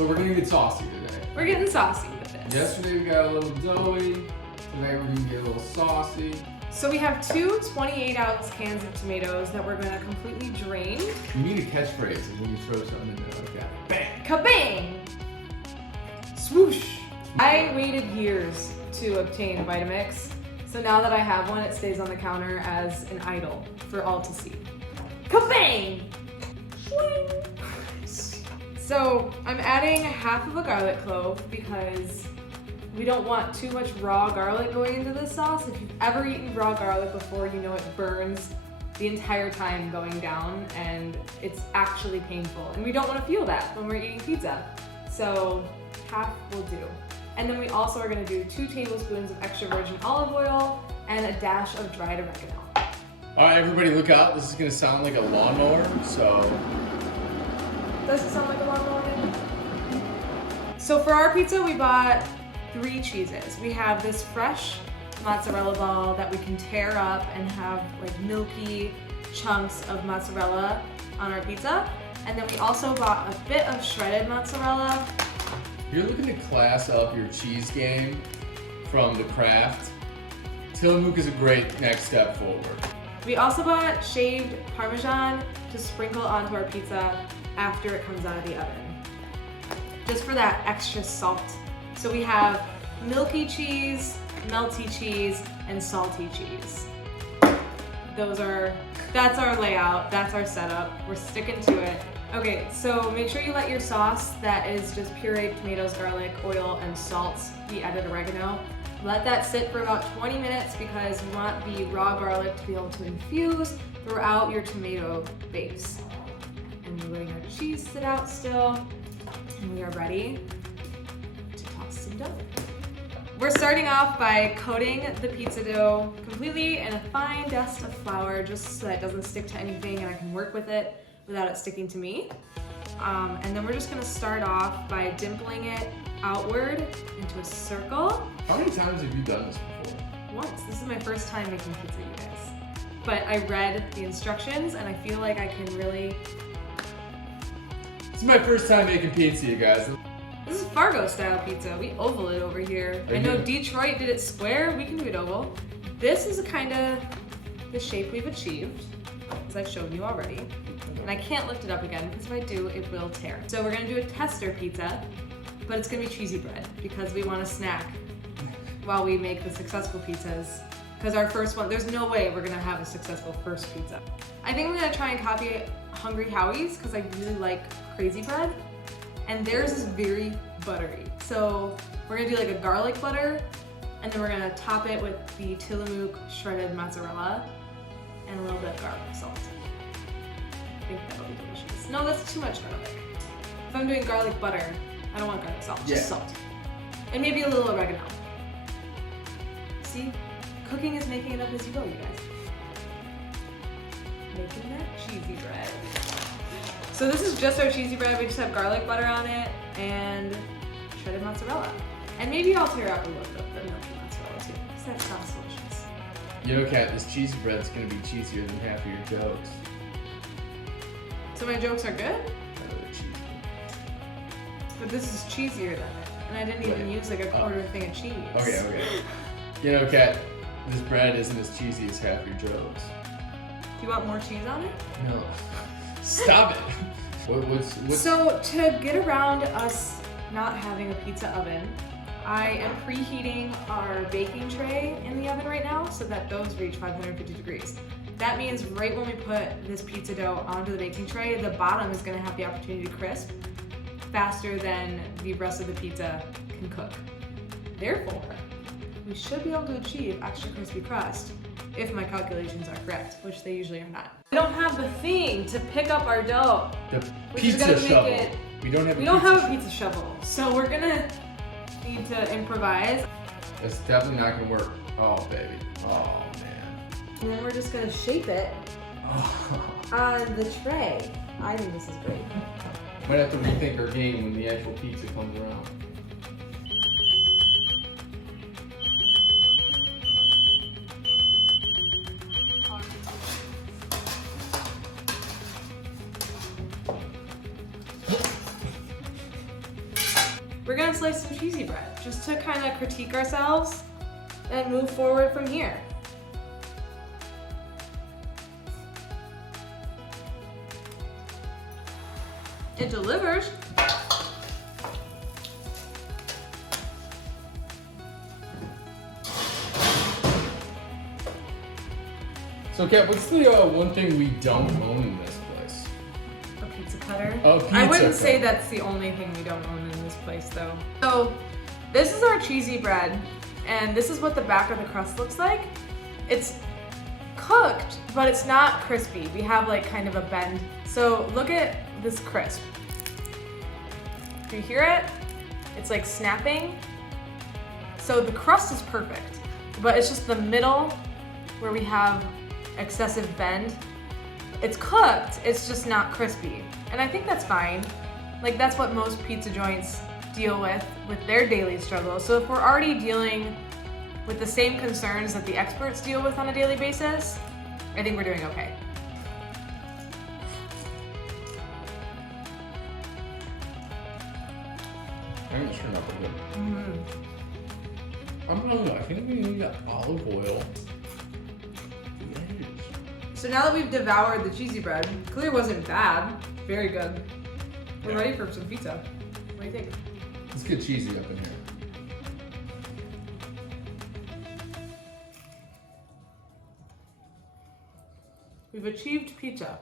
So we're gonna get saucy today. We're getting saucy with this. Yesterday we got a little doughy. Today we're gonna get a little saucy. So we have two 28-ounce cans of tomatoes that we're gonna completely drain. You need a catchphrase when you throw something in there like that. Bang! Kabang! Swoosh! I waited years to obtain a Vitamix, so now that I have one, it stays on the counter as an idol for all to see. Kabang! Swing! So I'm adding half of a garlic clove because we don't want too much raw garlic going into this sauce. If you've ever eaten raw garlic before, you know it burns the entire time going down and it's actually painful. And we don't want to feel that when we're eating pizza. So half will do. And then we also are going to do 2 tablespoons of extra virgin olive oil and a dash of dried oregano. All right, everybody look out. This is gonna sound like a lawnmower, so. Does it sound like a lawnmower? So for our pizza, we bought 3 cheeses. We have this fresh mozzarella ball that we can tear up and have like milky chunks of mozzarella on our pizza. And then we also bought a bit of shredded mozzarella. You're looking to class up your cheese game from the craft. Tillamook is a great next step forward. We also bought shaved Parmesan to sprinkle onto our pizza after it comes out of the oven, just for that extra salt. So we have milky cheese, melty cheese, and salty cheese. That's our layout, that's our setup. We're sticking to it. Okay, so make sure you let your sauce that is just pureed tomatoes, garlic, oil, and salt, the added oregano. Let that sit for about 20 minutes because you want the raw garlic to be able to infuse throughout your tomato base. And we're letting our cheese sit out still, and we are ready to toss some dough. We're starting off by coating the pizza dough completely in a fine dust of flour just so that it doesn't stick to anything and I can work with it without it sticking to me. And then we're just gonna start off by dimpling it outward into a circle. How many times have you done this before? Once. This is my first time making pizza, you guys. But I read the instructions and I feel like I can really... This is my first time making pizza, you guys. This is Fargo style pizza. We oval it over here. I know Detroit did it square, we can do it oval. This is kind of the shape we've achieved, as I've shown you already. And I can't lift it up again because if I do, it will tear. So we're gonna do a tester pizza, but it's gonna be cheesy bread because we want to snack while we make the successful pizzas. Because our first one, there's no way we're gonna have a successful first pizza. I think I'm gonna try and copy Hungry Howie's because I really like crazy bread. And theirs is very buttery. So we're gonna do like a garlic butter and then we're gonna top it with the Tillamook shredded mozzarella and a little bit of garlic salt. I think that'll be delicious. No, that's too much garlic. If I'm doing garlic butter, I don't want garlic salt, just salt. And maybe a little oregano. See? Cooking is making it up as you go, you guys. Making that cheesy bread. So this is just our cheesy bread. We just have garlic butter on it and shredded mozzarella. And maybe I'll tear out a little bit of the milky mozzarella too, because that sounds delicious. You know, Kat, this cheesy bread's gonna be cheesier than half of your jokes. So my jokes are good, I know they're cheesy. but this is cheesier than it. And I didn't even use like a quarter thing of cheese. Okay. You know, Kat, this bread isn't as cheesy as half your jokes. Do you want more cheese on it? No. Stop it. What's So to get around us not having a pizza oven, I am preheating our baking tray in the oven right now so that those reach 550 degrees. That means right when we put this pizza dough onto the baking tray, the bottom is gonna have the opportunity to crisp faster than the rest of the pizza can cook. Therefore, we should be able to achieve extra crispy crust if my calculations are correct, which they usually are not. We don't have the thing to pick up our dough. the Which is pizza gonna make shovel? it- We don't have. We don't have a pizza shovel, so we're gonna need to improvise. It's definitely not gonna work. Oh baby. Oh man. And then we're just gonna shape it on the tray. I think this is great. Might have to rethink our game when the actual pizza comes around. we're gonna slice some cheesy bread just to kind of critique ourselves and move forward from here. It delivers. So, Kat, what's the one thing we don't own in this place? A pizza cutter. Oh, pizza I wouldn't say cutter. that's the only thing we don't own in this place, though. So, this is our cheesy bread, and this is what the back of the crust looks like. It's cooked, but it's not crispy. We have like kind of a bend. So look at this crisp. Do you hear it? It's like snapping. So the crust is perfect, but it's just the middle where we have excessive bend. It's cooked, it's just not crispy. And I think that's fine. Like that's what most pizza joints deal with their daily struggle. So if we're already dealing with the same concerns that the experts deal with on a daily basis, I think we're doing okay. I think it's turned out pretty good. I'm telling you, I think we need that olive oil. Yes. So now that we've devoured the cheesy bread, clearly wasn't bad. Very good. We're ready for some pizza. What do you think? Let's get cheesy up in here. We've achieved pizza.